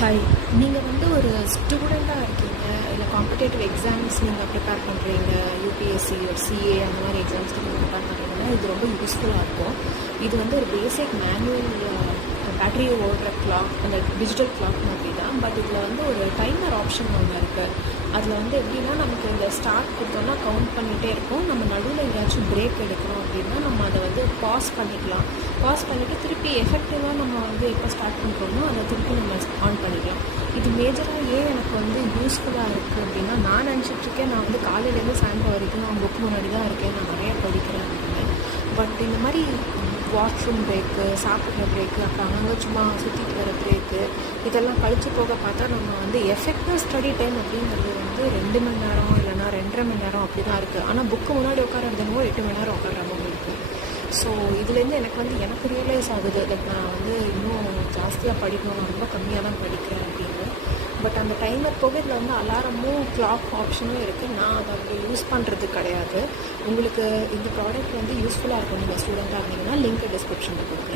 Hi, நீங்கள் வந்து ஒரு ஸ்டூடெண்ட்டாக இருக்கீங்க, இல்லை காம்படேட்டிவ் எக்ஸாம்ஸ் நீங்கள் ப்ரிப்பேர் பண்ணுறீங்க, யூபிஎஸ்சி ஒரு சிஏ அந்த மாதிரி எக்ஸாம்ஸ்க்கு நீங்கள் ப்ரிப்பேர் பண்ணுறீங்கன்னா இது ரொம்ப யூஸ்ஃபுல்லாக இருக்கும். இது வந்து ஒரு பேசிக் மேனுவல் பேட்டரி ஓடுற கிளாக், அந்த டிஜிட்டல் கிளாக் மாதிரி தான். பட் இதில் வந்து ஒரு டைமர் ஆப்ஷன் ஒன்று இருக்குது. அதில் வந்து எப்படின்னா, நமக்கு இந்த ஸ்டார்ட் கொடுத்தோன்னா கவுண்ட் பண்ணிகிட்டே இருக்கும். நம்ம நடுவில் எங்கேயாச்சும் பிரேக் எடுக்கிறோம் அப்படின்னா நம்ம அதை வந்து பாஸ் பண்ணிக்கலாம். பாஸ் பண்ணிவிட்டு திருப்பி எஃபெக்டிவாக நம்ம வந்து எப்போ ஸ்டார்ட் பண்ணுறோமோ அதை திருப்பி நம்ம ஆன் பண்ணிக்கலாம். இது மேஜராக ஏன் எனக்கு வந்து யூஸ்ஃபுல்லாக இருக்குது அப்படின்னா, நான் நினச்சிட்ருக்கேன் நான் வந்து காலையிலேருந்து சாயந்தரம் வரைக்கும் நான் புக் முன்னாடி தான் இருக்கேன், நான் நிறையா படிக்கிறேன் அப்படின்னு. பட் இந்த மாதிரி வாஷ்ரூம் பிரேக்கு, சாப்பிட்ற பிரேக்கு, அப்புறம் அங்கங்கே சும்மா சுற்றிட்டு வர பிரேக்கு, இதெல்லாம் கழித்து போக பார்த்தா நம்ம வந்து எஃபெக்டிவ் ஸ்டடி டைம் அப்படிங்கிறது வந்து 2 மணி நேரம் இல்லைனா 2.5 மணி நேரம் அப்படி தான் இருக்குது. ஆனால் புக்கு முன்னாடி உட்காரதுனோ 8 மணி நேரம் உட்கார மாதிரி இருக்குது. ஸோ இதுலேருந்து எனக்கு ரியலைஸ் ஆகுது தட் நான் வந்து இன்னும் ஜாஸ்தியாக படிக்கணும், நான் ரொம்ப கம்மியாக தான் படிக்கிறேன் அப்படின்னு. பட் அந்த டைமர் போக இதில் வந்து அலாரமும் கிளாக் ஆப்ஷனும் இருக்குது. நான் அதை அப்படி யூஸ் பண்ணுறது கிடையாது. உங்களுக்கு இந்த ப்ராடக்ட் வந்து யூஸ்ஃபுல்லாக இருக்கும். நீங்கள் ஸ்டூடெண்ட்டாக இருந்தீங்கன்னா லிங்க் டிஸ்கிரிப்ஷனில் கொடுக்குறேன்.